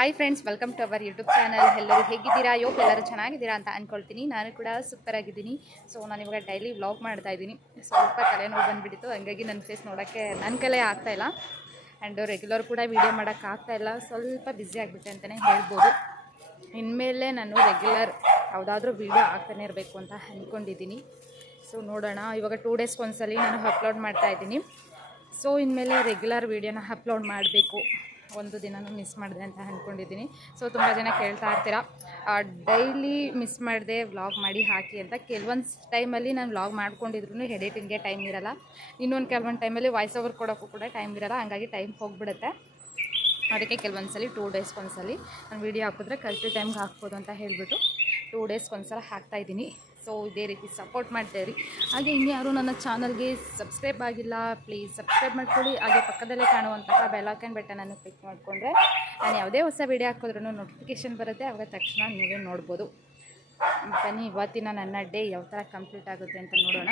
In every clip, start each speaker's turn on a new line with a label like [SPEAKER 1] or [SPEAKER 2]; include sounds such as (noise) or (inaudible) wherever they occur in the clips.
[SPEAKER 1] Hi friends welcome to our YouTube channel ಎಲ್ಲರೂ ಹೇಗಿದ್ದೀರಾ? ಯೋಗ ಎಲ್ಲರೂ ಚೆನ್ನಾಗಿದ್ದೀರಾ ಅಂತ ಅಂದ್ಕೊಳ್ತೀನಿ ನಾನು ಕೂಡ ಸೂಪರ್ ಆಗಿದ್ದೀನಿ. ಸೊ ನಾನು ಇವಾಗ ಡೈಲಿ ವ್ಲಾಗ್ ಮಾಡ್ತಾ ಇದ್ದೀನಿ. ಸ್ವಲ್ಪ ತಲೆನೋವು ಬಂದುಬಿಟ್ಟಿತ್ತು. ಹಂಗಾಗಿ ನನ್ನ ಫೇಸ್ ನೋಡೋಕ್ಕೆ ನನ್ನ ಕಲೆ ಆಗ್ತಾಯಿಲ್ಲ ಆ್ಯಂಡ್ ರೆಗ್ಯುಲರ್ ಕೂಡ ವೀಡಿಯೋ ಆಗ್ತಾಯಿಲ್ಲ ಸ್ವಲ್ಪ ಬ್ಯುಸಿ ಆಗಿಬಿಟ್ಟೆ ಅಂತಲೇ ಹೇಳ್ಬೋದು. ಇನ್ಮೇಲೆ ನಾನು ರೆಗ್ಯುಲರ್ ಯಾವುದಾದ್ರೂ ವೀಡಿಯೋ ಆಗ್ತಾನೆ ಇರಬೇಕು ಅಂತ ಅಂದ್ಕೊಂಡಿದ್ದೀನಿ ಸೊ ನೋಡೋಣ. ಇವಾಗ ಟೂ ಡೇಸ್ಗೆ ಒಂದ್ಸಲಿ ನಾನು ಅಪ್ಲೋಡ್ ಮಾಡ್ತಾ ಇದ್ದೀನಿ. ಸೊ ಇನ್ಮೇಲೆ ರೆಗ್ಯುಲರ್ ವೀಡಿಯೋನ ಅಪ್ಲೋಡ್ ಮಾಡಬೇಕು. ಒಂದು ದಿನನೂ ಮಿಸ್ ಮಾಡಿದೆ ಅಂತ ಅಂದ್ಕೊಂಡಿದ್ದೀನಿ. ಸೊ ತುಂಬ ಜನ ಕೇಳ್ತಾ ಇರ್ತೀರಾ. ಡೈಲಿ ಮಿಸ್ ಮಾಡಿದೆ ವ್ಲಾಗ್ ಮಾಡಿ ಹಾಕಿ ಅಂತ ಕೆಲವೊಂದು ಟೈಮಲ್ಲಿ ನಾನು ವ್ಲಾಗ್ ಮಾಡ್ಕೊಂಡಿದ್ರು ಎಡಿಟಿಂಗ್ಗೆ ಟೈಮ್ ಇರಲ್ಲ. ಇನ್ನೊಂದು ಕೆಲವೊಂದು ಟೈಮಲ್ಲಿ ವಾಯ್ಸ್ ಓವರ್ ಕೊಡೋಕ್ಕೂ ಕೂಡ ಟೈಮ್ ಇರಲ್ಲ. ಹಂಗಾಗಿ ಟೈಮ್ ಹೋಗ್ಬಿಡುತ್ತೆ. ಅದಕ್ಕೆ ಕೆಲವೊಂದು ಸಲ ಟೂ ಡೇಸ್ಗೆ ಒಂದ್ಸಲಿ ನಾನು ವೀಡಿಯೋ ಹಾಕಿದ್ರೆ ಕರೆಕ್ಟ್ ಟೈಮ್ಗೆ ಹಾಕ್ಬೋದು ಅಂತ ಹೇಳಿಬಿಟ್ಟು ಟೂ ಡೇಸ್ಗೆ ಒಂದ್ಸಲ ಹಾಕ್ತಾಯಿದ್ದೀನಿ ಸೊ ಇದೇ ರೀತಿ ಸಪೋರ್ಟ್ ಮಾಡ್ತಾಯಿರಿ ಹಾಗೆ ಇನ್ಯಾರು ನನ್ನ ಚಾನಲ್ಗೆ ಸಬ್ಸ್ಕ್ರೈಬ್ ಆಗಿಲ್ಲ ಪ್ಲೀಸ್ ಸಬ್ಸ್ಕ್ರೈಬ್ ಮಾಡ್ಕೊಳ್ಳಿ. ಹಾಗೆ ಪಕ್ಕದಲ್ಲೇ ಕಾಣುವಂತಹ ಬೆಲಾಕನ್ ಬಟನನ್ನು ಕ್ಲಿಕ್ ಮಾಡಿಕೊಂಡ್ರೆ ನಾನು ಯಾವುದೇ ಹೊಸ ವಿಡಿಯೋ ಹಾಕಿದ್ರೂ ನೋಟಿಫಿಕೇಶನ್ ಬರುತ್ತೆ. ಆವಾಗ ತಕ್ಷಣ ನೀವೇ ನೋಡ್ಬೋದು. ಬನ್ನಿ, ಇವತ್ತಿನ ನನ್ನ ಡೇ ಯಾವ ಥರ ಕಂಪ್ಲೀಟ್ ಆಗುತ್ತೆ ಅಂತ ನೋಡೋಣ.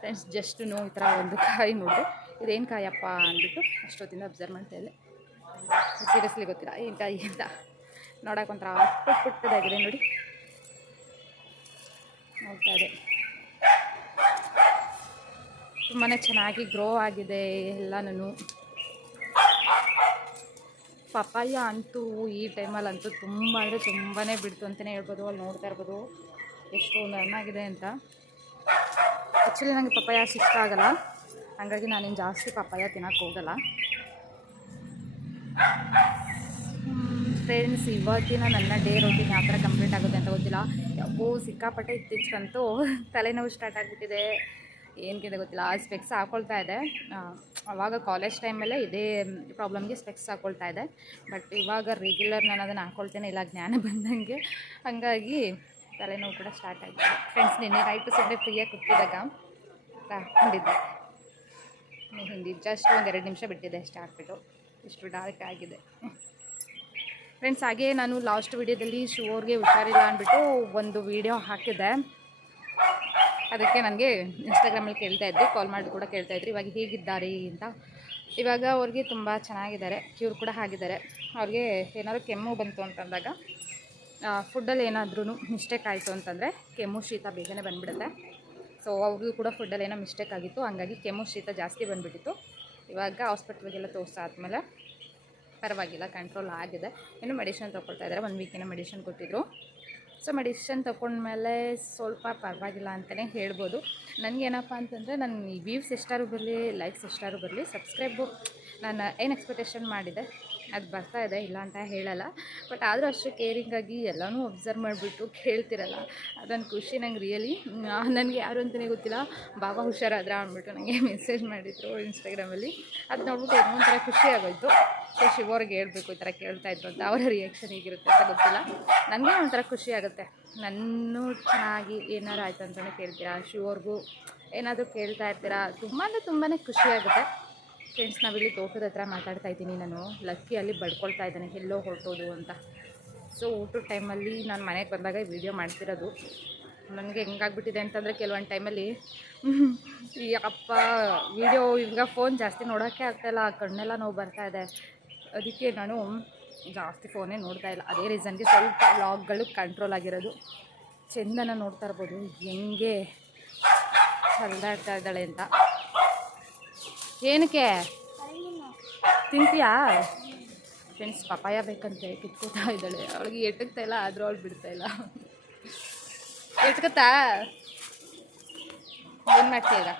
[SPEAKER 1] ಫ್ರೆಂಡ್ಸ್ ಜಸ್ಟ್ ನೋ ಈ ಥರ ಒಂದು ಕಾಯಿ ನೋಡಿ. ಇದೇನು ಕಾಯಪ್ಪ ಅಂದ್ಬಿಟ್ಟು ಅಷ್ಟೊತ್ತಿಂದ ಅಬ್ಸರ್ವ್ ಮಾಡ್ತಾ ಇದ್ದೆ. ಸೀರಿಯಸ್ಲಿ ಗೊತ್ತಿಲ್ಲ. ಏನು ಕಾಯಿ ಅಂತ ನೋಡೋಕೆ ಒಂಥರ ಪುಟ್ ಪುಟ್ಟದಾಗಿದೆ ನೋಡಿ. ಇದೆ. ತುಂಬಾ ಚೆನ್ನಾಗಿ ಗ್ರೋ ಆಗಿದೆ ಎಲ್ಲನೂ. ಪಪ್ಪಾಯ ಅಂತೂ ಈ ಟೈಮಲ್ಲಿ ಅಂತೂ ತುಂಬ ಅಂದರೆ ತುಂಬಾ ಬಿಡ್ತು ಅಂತಲೇ ಹೇಳ್ಬೋದು, ಅಲ್ಲಿ ನೋಡ್ತಾ ಇರ್ಬೋದು. ಎಷ್ಟು ನನ್ನಾಗಿದೆ ಅಂತ. ಆ್ಯಕ್ಚುಲಿ ನನಗೆ ಪಪ್ಪಾಯ ಇಷ್ಟ ಆಗಲ್ಲ. ಹಾಗಾಗಿ ನಾನೇನು ಜಾಸ್ತಿ ಪಪ್ಪಾಯ ತಿನ್ನೋಕ್ಕೆ ಹೋಗಲ್ಲ. ಫ್ರೆಂಡ್ಸ್ ಇವತ್ತಿನ ನನ್ನ ಡೇ ರೋಟೀನ್ ಯಾವ ಥರ ಕಂಪ್ಲೀಟ್ ಆಗುತ್ತೆ ಅಂತ ಗೊತ್ತಿಲ್ಲ. ಯಾವೋ ಸಿಕ್ಕಾಪಟ್ಟೆ ಇತ್ತೀಚೆಗಂತೂ (laughs) ತಲೆನೋವು ಸ್ಟಾರ್ಟ್ ಆಗಿಬಿಟ್ಟಿದೆ. ಏನಕ್ಕಿದೆ ಗೊತ್ತಿಲ್ಲ. ಆ ಸ್ಪೆಕ್ಸ್ ಹಾಕ್ಕೊಳ್ತಾ ಇದೆ. ಆವಾಗ ಕಾಲೇಜ್ ಟೈಮಲ್ಲೇ ಇದೇ ಪ್ರಾಬ್ಲಮ್ಗೆ ಸ್ಪೆಕ್ಸ್ ಹಾಕ್ಕೊಳ್ತಾ ಇದೆ. ಬಟ್ ಇವಾಗ ರೆಗ್ಯುಲರ್ ನಾನು ಅದನ್ನು ಹಾಕ್ಕೊಳ್ತೇನೆ ಇಲ್ಲ, ಜ್ಞಾನ (laughs) ಬಂದಂಗೆ. ಹಾಗಾಗಿ ತಲೆನೋವು ಕೂಡ ಸ್ಟಾರ್ಟ್ ಆಗಿದೆ. ಫ್ರೆಂಡ್ಸ್ ನಿನ್ನೆ ರೈಟು ಸಂಡೆ ಫ್ರೀಯಾಗಿ ಕೂತಿದ್ದಾಗ ಹಾಕೊಂಡಿದ್ದೆ ಹಿಂದಿ ಜಸ್ಟ್ ಒಂದು ಎರಡು ನಿಮಿಷ ಬಿಟ್ಟಿದೆ. ಅಷ್ಟೇ ಹಾಕ್ಬಿಟ್ಟು ಇಷ್ಟು ಡಾರ್ಕ್ ಆಗಿದೆ. ಫ್ರೆಂಡ್ಸ್ ಹಾಗೆ ನಾನು ಲಾಸ್ಟ್ ವಿಡಿಯೋದಲ್ಲಿ ಶುವರ್ಗೆ ಹುಷಾರಿಲ್ಲ ಅಂದ್ಬಿಟ್ಟು ಒಂದು ವಿಡಿಯೋ ಹಾಕಿದ್ದೆ. ಅದಕ್ಕೆ ನನಗೆ ಇನ್ಸ್ಟಾಗ್ರಾಮಲ್ಲಿ ಕೇಳ್ತಾ ಇದ್ದೆ ಕಾಲ್ ಮಾಡಿ ಕೂಡ ಕೇಳ್ತಾ ಇದ್ರಿ. ಇವಾಗ ಹೇಗಿದ್ದಾರೆ ಅಂತ. ಇವಾಗ ಅವ್ರಿಗೆ ತುಂಬ ಚೆನ್ನಾಗಿದ್ದಾರೆ ಕ್ಯೂರ್ ಕೂಡ ಆಗಿದ್ದಾರೆ. ಅವ್ರಿಗೆ ಏನಾದ್ರು ಕೆಮ್ಮು ಬಂತು ಅಂತಂದಾಗ ಫುಡ್ಡಲ್ಲಿ ಏನಾದ್ರೂ ಮಿಸ್ಟೇಕ್ ಆಯಿತು ಅಂತಂದರೆ ಕೆಮ್ಮು ಶೀತ ಬೇಗನೆ ಬಂದುಬಿಡುತ್ತೆ. ಸೊ ಅವ್ರಿಗೂ ಕೂಡ ಫುಡ್ಡಲ್ಲಿ ಏನೋ ಮಿಸ್ಟೇಕ್ ಆಗಿತ್ತು, ಹಂಗಾಗಿ ಕೆಮ್ಮು ಶೀತ ಜಾಸ್ತಿ ಬಂದುಬಿಟ್ಟಿತ್ತು. ಇವಾಗ ಹಾಸ್ಪಿಟ್ಲಿಗೆಲ್ಲ ತೋರಿಸಾದ್ಮೇಲೆ ಪರವಾಗಿಲ್ಲ ಕಂಟ್ರೋಲ್ ಆಗಿದೆ. ಇನ್ನು ಮೆಡಿಷನ್ ತೊಗೊಳ್ತಾ ಇದ್ದಾರೆ. ಒಂದು ವೀಕಿನ ಮೆಡಿಷನ್ ಕೊಟ್ಟಿದ್ರು. ಸೊ ಮೆಡಿಷನ್ ತೊಗೊಂಡ್ಮೇಲೆ ಸ್ವಲ್ಪ ಪರವಾಗಿಲ್ಲ ಅಂತಲೇ ಹೇಳ್ಬೋದು. ನನಗೇನಪ್ಪ ಅಂತಂದರೆ ನನ್ನ ವ್ಯೂವ್ಸ್ ಎಷ್ಟಾರು ಬರಲಿ ಲೈಕ್ಸ್ ಎಷ್ಟಾರು ಬರಲಿ ಸಬ್ಸ್ಕ್ರೈಬು ನಾನು ಏನು ಎಕ್ಸ್ಪೆಕ್ಟೇಷನ್ ಮಾಡಿದೆ? ಅದು ಬರ್ತಾ ಇದೆ, ಇಲ್ಲ ಅಂತ ಹೇಳಲ್ಲ. ಬಟ್ ಆದರೂ ಅಷ್ಟು ಕೇರಿಂಗಾಗಿ ಎಲ್ಲನೂ ಅಬ್ಸರ್ವ್ ಮಾಡಿಬಿಟ್ಟು ಕೇಳ್ತಿರಲ್ಲ. ಅದೊಂದು ಖುಷಿ ನಂಗೆ ರಿಯಲಿ ನನಗೆ ಯಾರು ಅಂತಲೇ ಗೊತ್ತಿಲ್ಲ. ಬಾಬಾ ಹುಷಾರಾದ್ರ ಅಂದ್ಬಿಟ್ಟು ನನಗೆ ಮೆಸೇಜ್ ಮಾಡಿದ್ರು ಇನ್ಸ್ಟಾಗ್ರಾಮಲ್ಲಿ ಅದು ನೋಡ್ಬಿಟ್ಟು ಏನೋ ಒಂಥರ ಖುಷಿ ಆಗೋಯ್ತು. ಸೊ ಶಿವವ್ರಿಗೆ ಹೇಳ್ಬೇಕು ಈ ಥರ ಕೇಳ್ತಾ ಇದ್ರು ಅಂತ. ಅವರ ರಿಯಾಕ್ಷನ್ ಹೇಗಿರುತ್ತೆ ಅಂತ ಗೊತ್ತಿಲ್ಲ. ನನಗೆ ಒಂಥರ ಖುಷಿ ಆಗುತ್ತೆ. ನನ್ನೂ ಚೆನ್ನಾಗಿ ಏನಾರು ಆಯಿತು ಅಂತಲೇ ಕೇಳ್ತೀರಾ? ಶಿವವ್ರಿಗೂ ಏನಾದರೂ ಕೇಳ್ತಾ ಇರ್ತೀರಾ? ತುಂಬ ಅಂದರೆ ತುಂಬಾ ಖುಷಿ ಆಗುತ್ತೆ. ಫ್ರೆಂಡ್ಸ್ ನಾವಿಲ್ಲಿ ತೋಟದ ಹತ್ರ ಮಾತಾಡ್ತಾ ಇದ್ದೀನಿ. ನಾನು ಲಕ್ಕಿ ಅಲ್ಲಿ ಬಡ್ಕೊಳ್ತಾ ಇದ್ದಾನೆ. ಎಲ್ಲೋ ಹೊರಟೋದು ಅಂತ. ಸೊ ಊಟದ ಟೈಮಲ್ಲಿ ನಾನು ಮನೆಗೆ ಬಂದಾಗ ವಿಡಿಯೋ ಮಾಡ್ತಿರೋದು. ನನಗೆ ಹೆಂಗಾಗ್ಬಿಟ್ಟಿದೆ ಅಂತಂದರೆ ಕೆಲವೊಂದು ಟೈಮಲ್ಲಿ (laughs) ಈ ಅಪ್ಪ ವಿಡಿಯೋ ಈಗ ಫೋನ್ ಜಾಸ್ತಿ ನೋಡೋಕ್ಕೆ ಆಗ್ತಾಯಿಲ್ಲ ಕಣ್ಣೆಲ್ಲ ನೋವು ಬರ್ತಾ ಇದೆ. ಅದಕ್ಕೆ ನಾನು ಜಾಸ್ತಿ ಫೋನೇ ನೋಡ್ತಾ ಇಲ್ಲ. ಅದೇ ರೀಸನ್ಗೆ ಸ್ವಲ್ಪ ಲಾಗ್ಗಳು ಕಂಟ್ರೋಲ್ ಆಗಿರೋದು. ಚೆಂದನ ನೋಡ್ತಾ ಇರ್ಬೋದು. ಹೆಂಗೆ? ಹರಿದಾಡ್ತಾ ಇದ್ದಾಳೆ ಅಂತ. ಏನಕ್ಕೆ? ತಿಂತೀಯಾ? ಫ್ರೆಂಡ್ಸ್ ಪಪಾಯ ಬೇಕಂತೆ ಕಿತ್ಕೋತಾ ಇದ್ದಾಳೆ. ಅವಳಿಗೆ ಎಟಕ್ತಾ ಇಲ್ಲ ಆದರೂ ಅವಳು ಬಿಡ್ತಾ ಇಲ್ಲ. ಎಟ್ಕತ್ತಾ? ಏನು ಮಾಡ್ತೀಯ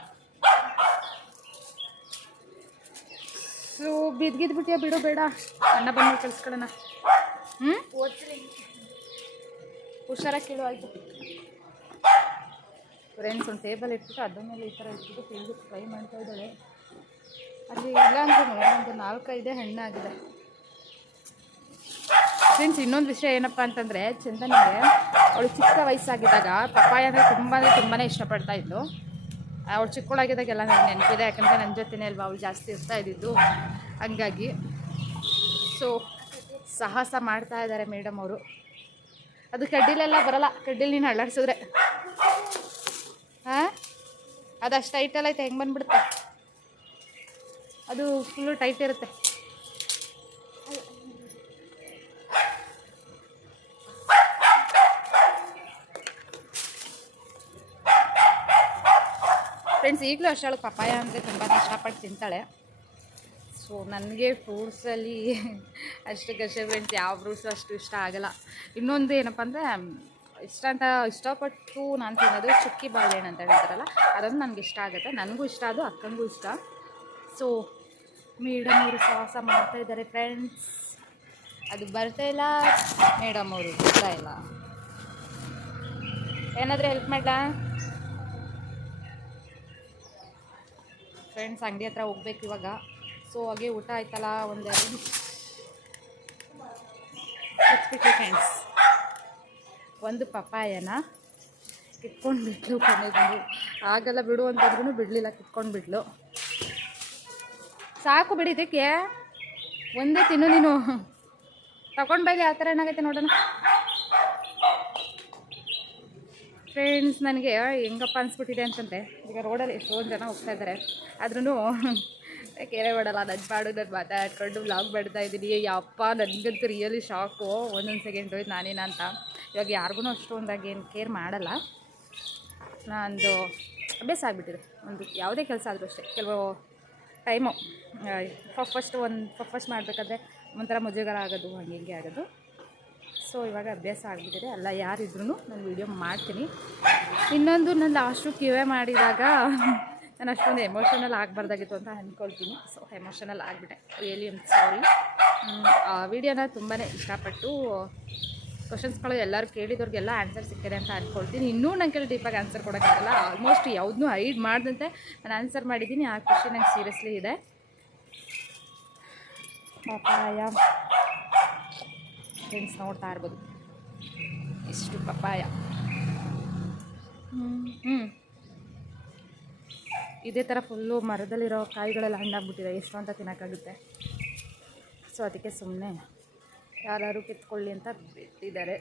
[SPEAKER 1] ಸೋ ಸೊ ಬಿದ್ಗಿದ್ಬಿಟ್ಟಿಯಾ ಬಿಡು ಬೇಡ. ಅಣ್ಣ ಬಂದು ಕಳ್ಸ್ಕೊಳ್ಳೋಣ. ಹ್ಞೂ ಹುಷಾರಾಗಿ ಕೇಳು ಆಯಿತು. ಫ್ರೆಂಡ್ಸ್ ಒಂದು ಟೇಬಲ್ ಇಟ್ಬಿಟ್ಟು ಅದ್ರ ಮೇಲೆ ಈ ಥರ ಇಟ್ಬಿಟ್ಟು ಫ್ರೈ ಮಾಡ್ತಾ ಇದ್ದಾಳೆ. ಅಲ್ಲಿ ಇಲ್ಲ ಅಂದ್ರೂ ಒಂದು ನಾಲ್ಕೈದೇ ಹಣ್ಣಾಗಿದೆ. ಫ್ರೆಂಡ್ಸ್ ಇನ್ನೊಂದು ವಿಷಯ ಏನಪ್ಪ ಅಂತಂದರೆ, ಚಂದನಿಗೆ ಅವಳು ಚಿಕ್ಕ ವಯಸ್ಸಾಗಿದ್ದಾಗ ಪಪ್ಪಾಯ ಅಂದರೆ ತುಂಬ ತುಂಬಾ ಇಷ್ಟಪಡ್ತಾ ಇದ್ಲು. ಅವಳು ಚಿಕ್ಕವಳಾಗಿದ್ದಾಗೆಲ್ಲ ನನಗೆ ನೆನಪಿದೆ, ಯಾಕಂದರೆ ನನ್ನ ಜೊತೆನೇ ಅಲ್ವಾ ಅವಳು ಜಾಸ್ತಿ ಇರ್ತಾ ಇದ್ದಿದ್ದು. ಹಂಗಾಗಿ ಸೊ, ಸಾಹಸ ಮಾಡ್ತಾ ಇದ್ದಾರೆ ಮೇಡಮ್ ಅವರು. ಅದು ಕಡ್ಡಿಲೆಲ್ಲ ಬರಲ್ಲ, ಕಡ್ಡಿಲಿ ನೀನು ಅಳ್ಳಾಡ್ಸಿದ್ರೆ. ಹಾಂ? ಅದು ಅಷ್ಟು ಐಟಲ್ ಐತೆ ಹೆಂಗೆ ಬಂದ್ಬಿಡುತ್ತೆ? ಅದು ಫುಲ್ಲು ಟೈಟ್ ಇರುತ್ತೆ. ಫ್ರೆಂಡ್ಸ್ ಈಗಲೂ ಅಷ್ಟಳು ಪಪಾಯ ಅಂದರೆ ತುಂಬ ಇಷ್ಟಪಟ್ಟು ತಿಂತಾಳೆ. ಸೊ ನನಗೆ ಫ್ರೂಟ್ಸಲ್ಲಿ ಅಷ್ಟಕ್ಕಷ್ಟೇ ಫ್ರೆಂಡ್ಸ್ ಯಾವ ಫ್ರೂಟ್ಸು ಅಷ್ಟು ಇಷ್ಟ ಆಗೋಲ್ಲ. ಇನ್ನೊಂದು ಏನಪ್ಪ ಅಂದರೆ, ಇಷ್ಟ ಅಂತ ಇಷ್ಟಪಟ್ಟು ನಾನು ತಿನ್ನೋದು ಚುಕ್ಕಿ ಬಾಳೆಹಣ್ಣು ಅಂತ ಹೇಳ್ತಾರಲ್ಲ, ಅದೊಂದು ನನಗೆ ಇಷ್ಟ ಆಗುತ್ತೆ. ನನಗೂ ಇಷ್ಟ, ಅದು ಅಕ್ಕಂಗೂ ಇಷ್ಟ. ಸೊ ಮೇಡಮ್ ಅವರು ಸಾಹಸ ಮಾಡ್ತಾ ಇದ್ದಾರೆ ಫ್ರೆಂಡ್ಸ್ ಅದು ಬರ್ತಾ ಇಲ್ಲ. ಮೇಡಮ್ ಅವರು ಬರ್ತಾ ಇಲ್ಲ. ಏನಾದರೂ ಹೆಲ್ಪ್ ಮಾಡ ಫ್ರೆಂಡ್ಸ್ ಅಂಗಡಿ ಹತ್ರ ಹೋಗ್ಬೇಕು ಇವಾಗ. ಸೊ ಹಾಗೆ ಊಟ ಆಯ್ತಲ್ಲ ಒಂದೆರಡು ಹಚ್ಬಿಟ್ಟು ಫ್ರೆಂಡ್ಸ್ ಒಂದು ಪಪ್ಪಾಯನ ಕಿತ್ಕೊಂಡು ಬಿಟ್ಲು ಕೊನೆಗೊಂದು ಆಗಲ್ಲ ಬಿಡು ಅಂತಂದ್ರೂ ಬಿಡಲಿಲ್ಲ ಕಿತ್ಕೊಂಡು ಬಿಟ್ಲು ಸಾಕು ಬಿಡಿ ಇದಕ್ಕೆ. ಒಂದೇ ತಿನ್ನು ನೀನು. ತಗೊಂಡು ಬೈಲಿ ಆ ಥರ ಏನಾಗೈತೆ ನೋಡೋಣ. ಫ್ರೆಂಡ್ಸ್ ನನಗೆ ಹೆಂಗಪ್ಪ ಅನಿಸ್ಬಿಟ್ಟಿದೆ ಅಂತಂದರೆ, ಈಗ ರೋಡಲ್ಲಿ ಎಷ್ಟೊಂದು ಜನ ಹೋಗ್ತಾ ಇದ್ದಾರೆ ಆದ್ರೂ ಕೇರೆ ಮಾಡಲ್ಲ ನನ್ನ ನಾನು ಮಾತಾಡ್ಕೊಂಡು ವ್ಲಾಗ್ ಮಾಡ್ತಾ ಇದ್ದೀನಿ. ಯಪ್ಪ, ನನಗಂತೂ ರಿಯಲಿ ಶಾಕು ಒಂದೊಂದು ಸೆಕೆಂಡ್ ಹೋಯ್ತು, ನಾನೇನ ಅಂತ. ಇವಾಗ ಯಾರಿಗೂ ಅಷ್ಟೊಂದಾಗಿ ಏನು ಕೇರ್ ಮಾಡಲ್ಲ. ನಾನು ಅಭ್ಯಾಸ ಆಗಿಬಿಟ್ಟಿದೆ. ಒಂದು ಯಾವುದೇ ಕೆಲಸ ಆದರೂ ಅಷ್ಟೇ. ಕೆಲವು ಟೈಮು ಫಸ್ಟ್ ಒಂದು ಫಸ್ಟ್ ಮಾಡಬೇಕಾದ್ರೆ ಒಂಥರ ಮುಜುಗರ ಆಗೋದು ಹಂಗೆ ಹಿಂಗೆ ಆಗೋದು. ಸೊ ಇವಾಗ ಅಭ್ಯಾಸ ಆಗಿಬಿಟ್ಟಿದೆ. ಅಲ್ಲ ಯಾರಿದ್ರೂ ನಾನು ವೀಡಿಯೋ ಮಾಡ್ತೀನಿ. ಇನ್ನೊಂದು ನಾನು ಲಾಸ್ಟು ಕಿವೆ ಮಾಡಿದಾಗ ನಾನು ಅಷ್ಟೊಂದು ಎಮೋಷನಲ್ ಆಗಬಾರ್ದಾಗಿತ್ತು ಅಂತ ಅಂದ್ಕೊಳ್ತೀನಿ ಸೊ ಎಮೋಷನಲ್ ಆಗಿಬಿಟ್ಟೆ. ರಿಯಲಿ ಸಾರಿ ಆ ವಿಡಿಯೋನ ತುಂಬಾ ಇಷ್ಟಪಟ್ಟು ಕ್ವಶನ್ಸ್ಗಳು ಎಲ್ಲರೂ ಕೇಳಿದವ್ರಿಗೆಲ್ಲ ಆನ್ಸರ್ ಸಿಕ್ಕಿದೆ ಅಂತ ಅಂದ್ಕೊಳ್ತೀನಿ ಇನ್ನೂ ನನ್ನ ಕೇಳಿ ಡೀಪಾಗಿ ಆನ್ಸರ್ ಕೊಡೋಕ್ಕಾಗಲ್ಲ. ಆಲ್ಮೋಸ್ಟ್ ಯಾವುದನ್ನೂ ಹೈಡ್ ಮಾಡ್ದಂತೆ. ನಾನು ಆನ್ಸರ್ ಮಾಡಿದ್ದೀನಿ ಆ ಖುಷಿ ನಂಗೆ ಸೀರಿಯಸ್ಲಿ ಇದೆ. ಪಪ್ಪಾಯ. ಫ್ರೆಂಡ್ಸ್ ನೋಡ್ತಾ ಇರ್ಬೋದು. ಇಷ್ಟು ಪಪ್ಪಾಯ. ಹ್ಞೂ ಇದೇ ಥರ ಫುಲ್ಲು ಮರದಲ್ಲಿರೋ ಕಾಯಿಗಳೆಲ್ಲ ಹಣ್ಣಾಗ್ಬಿಟ್ಟಿದೆ. ಎಷ್ಟು ಅಂತ ತಿನ್ನೋಕ್ಕಾಗುತ್ತೆ. ಸೊ ಅದಕ್ಕೆ ಸುಮ್ಮನೆ ಯಾರು ಕಿತ್ಕೊಳ್ಳಿ ಅಂತ ಬಿಟ್ಟಿದ್ದಾರೆ.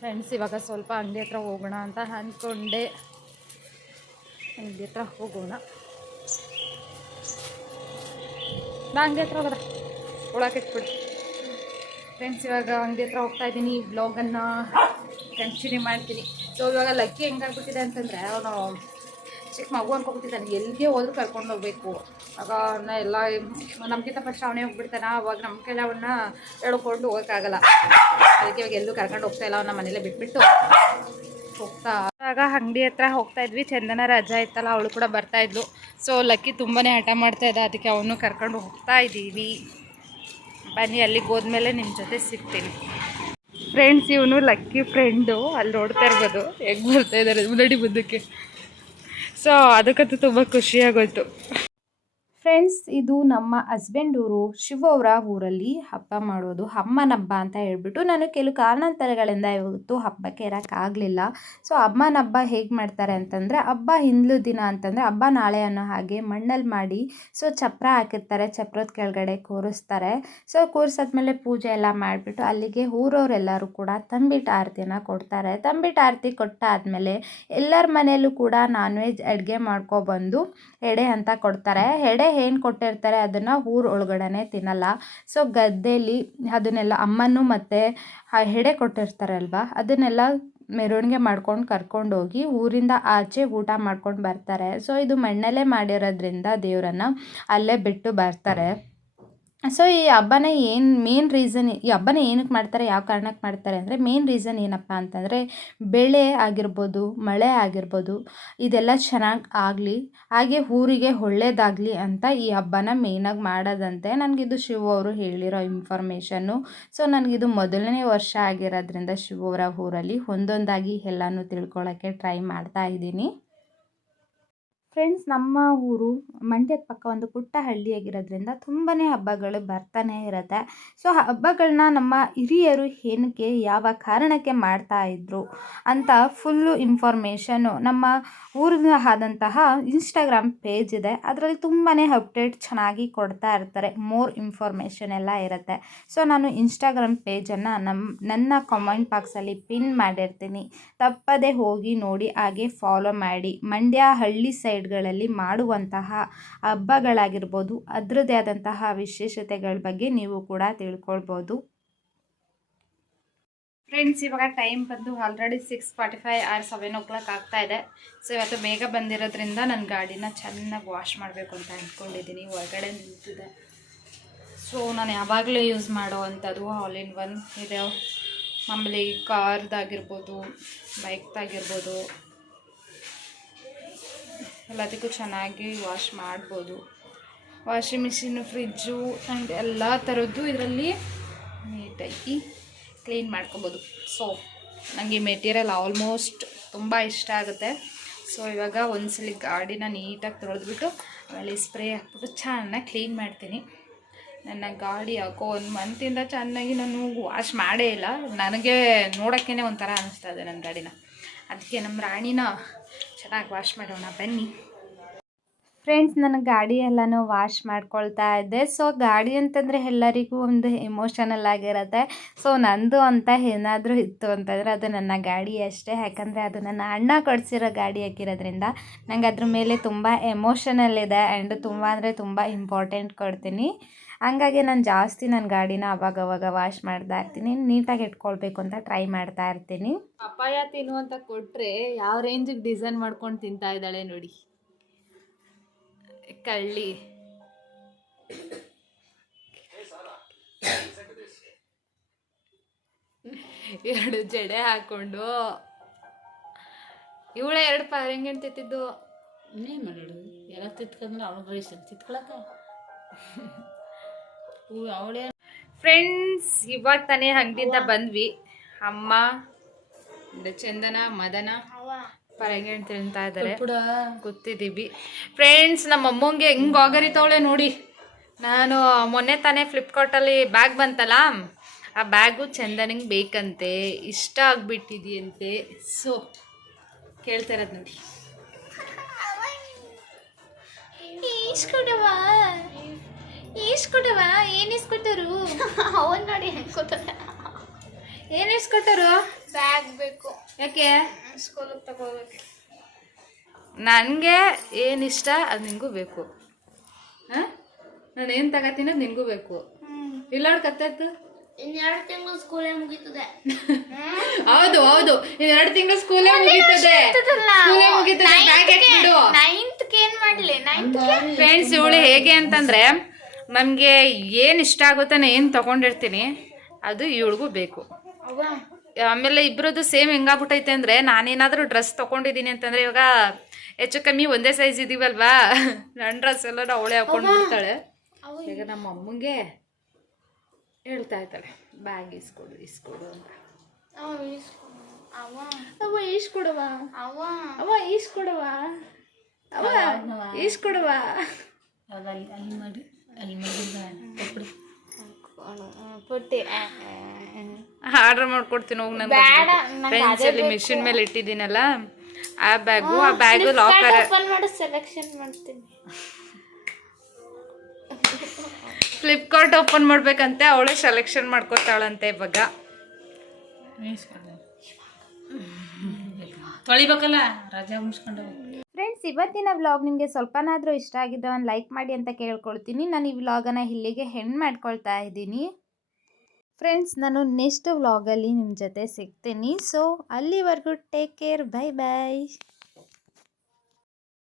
[SPEAKER 1] ಫ್ರೆಂಡ್ಸ್ ಇವಾಗ ಸ್ವಲ್ಪ ಅಂಗಡಿ ಹತ್ರ ಹೋಗೋಣ ಅಂತ ಅಂದ್ಕೊಂಡೆ. ಅಂಗಡಿ ಹತ್ರ ಹೋಗೋಣ. ನಾ ಅಂಗಡಿ ಹತ್ರ ಹೋಗೋದ ಒಳಗೆ ಇಟ್ಬಿಡಿ ಫ್ರೆಂಡ್ಸ್ ಇವಾಗ ಅಂಗಡಿ ಹತ್ರ ಹೋಗ್ತಾ ಇದ್ದೀನಿ ಬ್ಲಾಗನ್ನು ಕಂಟಿನ್ಯೂ ಮಾಡ್ತೀನಿ. ಸೊ ಇವಾಗ ಲಕ್ಕಿ ಹೆಂಗಾಗ್ಬಿಟ್ಟಿದೆ ಅಂತಂದರೆ ಅವನು ಚಿಕ್ಕ ಮಗು ಅನ್ಕೊಬಿಟ್ಟಿದ್ದಾನೆ ಎಲ್ಲಿಗೆ ಹೋದ್ರೂ ಕರ್ಕೊಂಡು ಹೋಗ್ಬೇಕು. ಆಗ ಅವನ್ನ ಎಲ್ಲ ನಮ್ಗಿಂತ ಫಸ್ಟ್ ಅವನೇ ಹೋಗ್ಬಿಡ್ತಾನೆ. ಅವಾಗ ನಮ್ಮ ಕೈಲಿ ಅವನ್ನ ಹೇಳ್ಕೊಂಡು ಹೋಗೋಕ್ಕಾಗಲ್ಲ ಅದಕ್ಕೆ ಇವಾಗ ಎಲ್ಲೂ ಕರ್ಕೊಂಡು ಹೋಗ್ತಾ ಇಲ್ಲ. ಅವನ್ನ ಮನೇಲೆ ಬಿಟ್ಬಿಟ್ಟು ಹೋಗ್ತಾ ಆಗ ಅಂಗಡಿ ಹತ್ರ ಹೋಗ್ತಾ ಇದ್ವಿ. ಚಂದನ ರಜಾ ಇತ್ತಲ್ಲ, ಅವಳು ಕೂಡ ಬರ್ತಾ ಇದ್ಲು. ಸೊ ಲಕ್ಕಿ ತುಂಬಾ ಹಠ ಮಾಡ್ತಾ ಇದ್ದ ಅದಕ್ಕೆ ಅವನು ಕರ್ಕೊಂಡು ಹೋಗ್ತಾ ಇದ್ದೀವಿ ಬನ್ನಿ, ಅಲ್ಲಿಗೆ ಹೋದ್ಮೇಲೆ ನಿಮ್ಮ ಜೊತೆ ಸಿಗ್ತೀನಿ. ಫ್ರೆಂಡ್ಸ್ ಇವನು ಲಕ್ಕಿ ಫ್ರೆಂಡು ಅಲ್ಲಿ ನೋಡ್ತಾ ಇರ್ಬೋದು. ಹೆಂಗೆ ಬರ್ತಾ ಇದ್ದಾರೆ ಮುನ್ನಡಿ ಮುಂದಕ್ಕೆ. ಸೊ ಅದಕ್ಕಂತೂ ತುಂಬ ಖುಷಿಯಾಗೋಯ್ತು. ಫ್ರೆಂಡ್ಸ್, ಇದು ನಮ್ಮ ಹಸ್ಬೆಂಡ್ ಊರು, ಶಿವ ಅವರ ಊರಲ್ಲಿ ಹಬ್ಬ ಮಾಡೋದು. ಅಮ್ಮನ ಹಬ್ಬ ಅಂತ ಹೇಳ್ಬಿಟ್ಟು ನಾನು ಕೆಲವು ಕಾರಣಾಂತರಗಳಿಂದ ಇವತ್ತು ಹಬ್ಬಕ್ಕೆ ಇರೋಕ್ಕಾಗಲಿಲ್ಲ ಸೊ ಅಮ್ಮನ ಹಬ್ಬ ಹೇಗೆ ಮಾಡ್ತಾರೆ ಅಂತಂದರೆ, ಹಬ್ಬ ಹಿಂದ್ಲು ದಿನ ಅಂತಂದರೆ, ಹಬ್ಬ ನಾಳೆ ಅನ್ನೋ ಹಾಗೆ ಮಣ್ಣಲ್ಲಿ ಮಾಡಿ ಸೊ ಚಪ್ರ ಹಾಕಿರ್ತಾರೆ, ಚಪ್ರದ ಕೆಳಗಡೆ ಕೂರಿಸ್ತಾರೆ. ಸೊ ಕೂರಿಸಾದ್ಮೇಲೆ ಪೂಜೆ ಎಲ್ಲ ಮಾಡಿಬಿಟ್ಟು ಅಲ್ಲಿಗೆ ಊರವರೆಲ್ಲರೂ ಕೂಡ ತಂಬಿಟ್ಟು ಆರತಿನ ಕೊಡ್ತಾರೆ. ತಂಬಿಟ್ಟು ಆರತಿ ಕೊಟ್ಟಾದಮೇಲೆ ಎಲ್ಲರ ಮನೆಯಲ್ಲೂ ಕೂಡ ನಾನ್ ವೆಜ್ ಅಡುಗೆ ಮಾಡ್ಕೊಬಂದು ಎಡೆ ಅಂತ ಕೊಡ್ತಾರೆ. ಎಡೆ ಏನು ಕೊಟ್ಟಿರ್ತಾರೆ ಅದನ್ನು ಊರ ಒಳಗಡೆ ತಿನ್ನಲ್ಲ. ಸೊ ಗದ್ದೆಯಲ್ಲಿ ಅದನ್ನೆಲ್ಲ ಅಮ್ಮನೂ ಮತ್ತು ಹೆಡೆ ಕೊಟ್ಟಿರ್ತಾರೆ ಕೊಟ್ಟಿರ್ತಾರಲ್ವ, ಅದನ್ನೆಲ್ಲ ಮೆರವಣಿಗೆ ಮಾಡ್ಕೊಂಡು ಕರ್ಕೊಂಡೋಗಿ ಊರಿಂದ ಆಚೆ ಊಟ ಮಾಡ್ಕೊಂಡು ಬರ್ತಾರೆ. ಸೊ ಇದು ಮಣ್ಣಲ್ಲೇ ಮಾಡಿರೋದ್ರಿಂದ ದೇವರನ್ನ ಅಲ್ಲೇ ಬಿಟ್ಟು ಬರ್ತಾರೆ. ಸೊ ಈ ಹಬ್ಬನ ಏನು ಮೇನ್ ರೀಸನ್ ಈ ಹಬ್ಬನ ಏನಕ್ಕೆ ಮಾಡ್ತಾರೆ, ಯಾವ ಕಾರಣಕ್ಕೆ ಮಾಡ್ತಾರೆ ಅಂದರೆ ಮೇನ್ ರೀಸನ್ ಏನಪ್ಪ ಅಂತಂದರೆ ಬೆಳೆ ಆಗಿರ್ಬೋದು, ಮಳೆ ಆಗಿರ್ಬೋದು, ಇದೆಲ್ಲ ಚೆನ್ನಾಗಿ ಆಗಲಿ, ಹಾಗೆ ಊರಿಗೆ ಒಳ್ಳೇದಾಗಲಿ ಅಂತ ಈ ಹಬ್ಬನ ಮೇಯ್ನಾಗಿ ಮಾಡೋದಂತೆ ನನಗಿದು ಶಿವ ಅವರು ಹೇಳಿರೋ ಇನ್ಫಾರ್ಮೇಷನ್ನು ಸೊ ನನಗಿದು ಮೊದಲನೇ ವರ್ಷ ಆಗಿರೋದ್ರಿಂದ ಶಿವ ಅವರ ಊರಲ್ಲಿ ಒಂದೊಂದಾಗಿ ಎಲ್ಲನೂ ತಿಳ್ಕೊಳ್ಳೋಕ್ಕೆ ಟ್ರೈ ಮಾಡ್ತಾ ಇದ್ದೀನಿ. ಫ್ರೆಂಡ್ಸ್ ನಮ್ಮ ಊರು ಮಂಡ್ಯದ ಪಕ್ಕ ಒಂದು ಪುಟ್ಟ ಹಳ್ಳಿಯಾಗಿರೋದ್ರಿಂದ ತುಂಬಾ ಹಬ್ಬಗಳು ಬರ್ತಾನೆ ಇರುತ್ತೆ. ಸೊ ಹಬ್ಬಗಳನ್ನ ನಮ್ಮ ಹಿರಿಯರು ಏನಕ್ಕೆ, ಯಾವ ಕಾರಣಕ್ಕೆ ಮಾಡ್ತಾ ಇದ್ರು ಅಂತ ಫುಲ್ಲು ಇನ್ಫಾರ್ಮೇಷನು ನಮ್ಮ ಊರಿನ ಆದಂತಹ ಇನ್ಸ್ಟಾಗ್ರಾಮ್ ಪೇಜ್ ಇದೆ. ಅದರಲ್ಲಿ ತುಂಬಾ ಅಪ್ಡೇಟ್ ಚೆನ್ನಾಗಿ ಕೊಡ್ತಾ ಇರ್ತಾರೆ. ಮೋರ್ ಇನ್ಫಾರ್ಮೇಷನ್ ಎಲ್ಲ ಇರುತ್ತೆ. ಸೊ ನಾನು ಇನ್ಸ್ಟಾಗ್ರಾಮ್ ಪೇಜನ್ನು ನಮ್ಮ ನನ್ನ ಕಮೆಂಟ್ ಬಾಕ್ಸಲ್ಲಿ ಪಿನ್ ಮಾಡಿರ್ತೀನಿ. ತಪ್ಪದೆ ಹೋಗಿ ನೋಡಿ, ಹಾಗೆ ಫಾಲೋ ಮಾಡಿ. ಮಂಡ್ಯ ಹಳ್ಳಿ ಸೈಡ್ಗಳಲ್ಲಿ ಮಾಡುವಂತಹ ಹಬ್ಬಗಳಾಗಿರ್ಬೋದು, ಅದರದ್ದೇ ಆದಂತಹ ವಿಶೇಷತೆಗಳ ಬಗ್ಗೆ ನೀವು ಕೂಡ ತಿಳ್ಕೊಳ್ಬೋದು. ಫ್ರೆಂಡ್ಸ್, ಇವಾಗ ಟೈಮ್ ಬಂದು already six forty five or seven o'clock ಆಗ್ತಾ ಇದೆ. ಸೊ ಇವತ್ತು ಬೇಗ ಬಂದಿರೋದ್ರಿಂದ ನನ್ನ ಗಾಡಿನ ಚೆನ್ನಾಗಿ ವಾಶ್ ಮಾಡಬೇಕು ಅಂತ ಅಂದ್ಕೊಂಡಿದ್ದೀನಿ ಹೊರಗಡೆ ನಿಂತಿದೆ. ಸೊ ನಾನು ಯಾವಾಗಲೂ ಯೂಸ್ ಮಾಡೋ ಅಂಥದ್ದು ಆಲ್ ಇನ್ ಒನ್ ಇದೆ ಮಾಮೂಲಿ ಕಾರ್ದಾಗಿರ್ಬೋದು ಬೈಕ್ದಾಗಿರ್ಬೋದು ಎಲ್ಲದಕ್ಕೂ ಚೆನ್ನಾಗಿ ವಾಶ್ ಮಾಡ್ಬೋದು. ವಾಷಿಂಗ್ ಮಿಷಿನು, ಫ್ರಿಜ್ಜು ಆ್ಯಂಡ್ ಎಲ್ಲ ಥರದ್ದು ಇದರಲ್ಲಿ ನೀಟಾಗಿ ಕ್ಲೀನ್ ಮಾಡ್ಕೊಬೋದು. ಸೊ ನನಗೆ ಮೆಟೀರಿಯಲ್ ಆಲ್ಮೋಸ್ಟ್ ತುಂಬ ಇಷ್ಟ ಆಗುತ್ತೆ. ಸೊ ಇವಾಗ ಒಂದ್ಸಲಿ ಗಾಡಿನ ನೀಟಾಗಿ ತೊಳೆದ್ಬಿಟ್ಟು ಆಮೇಲೆ ಸ್ಪ್ರೇ ಹಾಕ್ಬಿಟ್ಟು ಚೆನ್ನಾಗಿ ಕ್ಲೀನ್ ಮಾಡ್ತೀನಿ. ನನ್ನ ಗಾಡಿ ಯಾಕೋ ಒಂದು ಮಂತಿಂದ ಚೆನ್ನಾಗಿ ನಾನು ವಾಶ್ ಮಾಡೇ ಇಲ್ಲ. ನನಗೆ ನೋಡೋಕ್ಕೇ ಒಂಥರ ಅನಿಸ್ತಾ ಇದೆ ನನ್ನ ಗಾಡಿನ. ಅದಕ್ಕೆ ನಮ್ಮ ರಾಣಿನ ಚೆನ್ನಾಗಿ ವಾಶ್ ಮಾಡೋಣ, ಬನ್ನಿ. ಫ್ರೆಂಡ್ಸ್ ನನ್ನ ಗಾಡಿ ಎಲ್ಲನೂ ವಾಶ್ ಮಾಡ್ಕೊಳ್ತಾ ಇದ್ದೆ. ಸೊ ಗಾಡಿ ಅಂತಂದರೆ ಎಲ್ಲರಿಗೂ ಒಂದು ಎಮೋಷನಲ್ ಆಗಿರುತ್ತೆ. ಸೊ ನಂದು ಅಂತ ಏನಾದರೂ ಇತ್ತು ಅಂತಂದರೆ ಅದು ನನ್ನ ಗಾಡಿ ಅಷ್ಟೇ. ಯಾಕಂದರೆ ಅದು ನನ್ನ ಅಣ್ಣ ಕೊಡಿಸಿರೋ ಗಾಡಿ ಹಾಕಿರೋದ್ರಿಂದ ನಂಗೆ ಅದ್ರ ಮೇಲೆ ತುಂಬ ಎಮೋಷನಲ್ ಇದೆ ಆ್ಯಂಡ್ ತುಂಬ ಅಂದರೆ ತುಂಬ ಇಂಪಾರ್ಟೆಂಟ್ ಕೊಡ್ತೀನಿ. ಹಂಗಾಗಿ ನಾನು ಜಾಸ್ತಿ ನನ್ನ ಗಾಡಿನ ಅವಾಗವಾಗ ವಾಶ್ ಮಾಡ್ತಾ ಇರ್ತೀನಿ. ನೀಟಾಗಿ ಇಟ್ಕೊಳ್ಬೇಕು ಅಂತ ಟ್ರೈ ಮಾಡ್ತಾ ಇರ್ತೀನಿ.
[SPEAKER 2] ಅಪಾಯ ತಿನ್ನುವಂತ ಕೊಟ್ರೆ ಯಾವ ರೇಂಜಿಗೆ ಡಿಸೈನ್ ಮಾಡ್ಕೊಂಡು ತಿಂತಾ ಇದ್ದಾಳೆ ನೋಡಿ.
[SPEAKER 1] ಕಳ್ಳಿ.
[SPEAKER 2] ಎರಡು ಜಡೆ ಹಾಕೊಂಡು. ಇವಳೆ ಎರಡು ಪಾರಂಗಿ ತಿತ್ತಿದ್ದು
[SPEAKER 3] ಇನ್ನೇನು ಮಾಡೋದು? ಎಲ್ಲ ತಿತ್ಕೊಂಡ್ರೆ ಅವಳು ಬಯಸ ತಿತ್ಕೊಳಕ ಅವಳೇ
[SPEAKER 1] ಫ್ರೆಂಡ್ಸ್ ಇವಾಗ ತಾನೇ ಅಂಗಡಿಯಿಂದ ಬಂದ್ವಿ. ಅಮ್ಮ ಇದು ಚಂದನ ಮದನ ಪರಂಗಿ ಅಂತ ತಿಂತಾ ಇದ್ದಾರೆ. ಗೊತ್ತಿದ್ದೀವಿ. ಫ್ರೆಂಡ್ಸ್ ನಮ್ಮ ಅಮ್ಮಂಗೆ ಹೆಂಗ್ ಹೋಗರಿತವಳೆ ನೋಡಿ. ನಾನು ಮೊನ್ನೆ ತಾನೇ ಫ್ಲಿಪ್ಕಾರ್ಟಲ್ಲಿ ಬ್ಯಾಗ್ ಬಂತಲ್ಲ? ಆ ಬ್ಯಾಗು ಚಂದನಿಗೆ ಬೇಕಂತೆ ಇಷ್ಟ ಆಗ್ಬಿಟ್ಟಿದೆಯಂತೆ. ಸೊ ಕೇಳ್ತಾ ಇರೋದು ನೋಡಿ. ಈಸ್ಕೊಡವಾ ಏನ್ ಇಸ್ಕೊಟ್ಟರು
[SPEAKER 4] ಅವನ್ ನೋಡಿ ಹೆಂಗೆ ಕೂತಾರೆ
[SPEAKER 1] ಏನು ಇಸ್ಕೊಟ್ಟರು
[SPEAKER 4] ಬ್ಯಾಗ್ ಬೇಕು.
[SPEAKER 1] ಯಾಕೆ?
[SPEAKER 4] ಸ್ಕೂಲಿಗೆ ತಗೋಬೇಕು.
[SPEAKER 1] ನನಗೆ ಏನು ಇಷ್ಟ ಅದು ನಿಂಗೂ ಬೇಕು. ಹಾಂ? ನಾನು ಏನು ತಗೋತೀನಿ ಅದು ನಿಂಗೂ ಬೇಕು. ಇಲ್ಲ ಕತ್ತಾಯ್ತು
[SPEAKER 4] ಇನ್ನೆರಡು ತಿಂಗಳು ಸ್ಕೂಲೇ ಮುಗೀತದೆ. (laughs)
[SPEAKER 1] ಹೌದು ಹೌದು. ಇನ್ನೆರಡು ಎರಡು ತಿಂಗಳು ಸ್ಕೂಲೇ ಮುಗೀತದೆ. ಸ್ಕೂಲೇ ಮುಗೀತದೆ ಬ್ಯಾಗ್ ಹಾಕ್ಬಿಡು
[SPEAKER 4] ನೈನ್ತ್ಗೆ ಏನು ಮಾಡ್ಲಿ? ನೈನ್ತ್
[SPEAKER 1] ಫ್ರೆಂಡ್ಸ್ ಇವಳು ಹೇಗೆ ಅಂತಂದ್ರೆ ನನಗೆ ಏನು ಇಷ್ಟ ಆಗುತ್ತೆ ನಾನು ಏನು ತೊಗೊಂಡಿರ್ತೀನಿ ಅದು ಇವಳಿಗೂ ಬೇಕು.
[SPEAKER 4] ಅವ್ವ?
[SPEAKER 1] ಆಮೇಲೆ ಇಬ್ಬರದ್ದು ಸೇಮ್ ಹೆಂಗಾಗ್ಬಿಟ್ಟೈತೆ ಅಂದರೆ ನಾನೇನಾದರೂ ಡ್ರೆಸ್ ತೊಗೊಂಡಿದ್ದೀನಿ ಅಂತಂದರೆ ಇವಾಗ ಹೆಚ್ಚು ಕಮ್ಮಿ ಒಂದೇ ಸೈಜ್ ಇದೀವಲ್ವಾ? ನನ್ನ ಡ್ರೆಸ್ ಎಲ್ಲ ಅವಳೆ ಹಾಕೊಂಡು ಬಿಡ್ತಾಳೆ. ಈಗ ನಮ್ಮ ಅಮ್ಮಂಗೆ ಹೇಳ್ತಾ ಇದ್ದಾಳೆ ಬ್ಯಾಗ್ ಇಸ್ಕೊಡು ಇಸ್ಕೊಡು ಅಂತ.
[SPEAKER 4] ಅವ
[SPEAKER 1] ಈಸ್ಕೊಡುವ?
[SPEAKER 4] ಅವ್ವ?
[SPEAKER 1] ಅವ ಈಸ್ಕೊಡುವ? ಅವ ಈಸ್ಕೊಡುವ?
[SPEAKER 3] ಮಾಡಿ
[SPEAKER 1] ಆರ್ಡರ್ ಮಾಡ್ಕೊಡ್ತೀನಿ ಹೋಗಿ ನಾನು
[SPEAKER 4] ನಂಗ್
[SPEAKER 1] ಫ್ರೆಂಡ್ಸ್ ಅಲ್ಲಿ ಮಿಷಿನ್ ಮೇಲೆ ಇಟ್ಟಿದ್ದೀನಲ್ಲ ಆ ಬ್ಯಾಗು ಆ ಬ್ಯಾಗು ಲಾಕರ್
[SPEAKER 4] ಸೆಲೆಕ್ಷನ್ ಮಾಡ್ತೀನಿ.
[SPEAKER 1] ಫ್ಲಿಪ್ಕಾರ್ಟ್ ಓಪನ್ ಮಾಡ್ಬೇಕಂತೆ ಅವಳೇ ಸೆಲೆಕ್ಷನ್ ಮಾಡ್ಕೊತಾಳಂತೆ ಇವಾಗ.
[SPEAKER 3] ತೊಳಿಬೇಕಲ್ಲ ರಜಾ ಮುಗಿಸ್ಕೊಂಡು
[SPEAKER 1] ಫ್ರೆಂಡ್ಸ್, ಇವತ್ತಿನ ವ್ಲಾಗ್ ನಿಮಗೆ ಸ್ವಲ್ಪನಾದರೂ ಇಷ್ಟ ಆಗಿದ್ರೆ ಒಂದು ಲೈಕ್ ಮಾಡಿ ಅಂತ ಕೇಳ್ಕೊಳ್ತೀನಿ. ನಾನು ಈ ವ್ಲಾಗನ್ನು ಇಲ್ಲಿಗೆ ಹೆಣ್ಣು ಮಾಡ್ಕೊಳ್ತಾ ಇದ್ದೀನಿ. ಫ್ರೆಂಡ್ಸ್, ನಾನು ನೆಕ್ಸ್ಟ್ ವ್ಲಾಗಲ್ಲಿ ನಿಮ್ಮ ಜೊತೆ ಸಿಗ್ತೀನಿ. ಸೊ ಅಲ್ಲಿವರೆಗೂ ಟೇಕ್ ಕೇರ್ ಬೈ ಬಾಯ್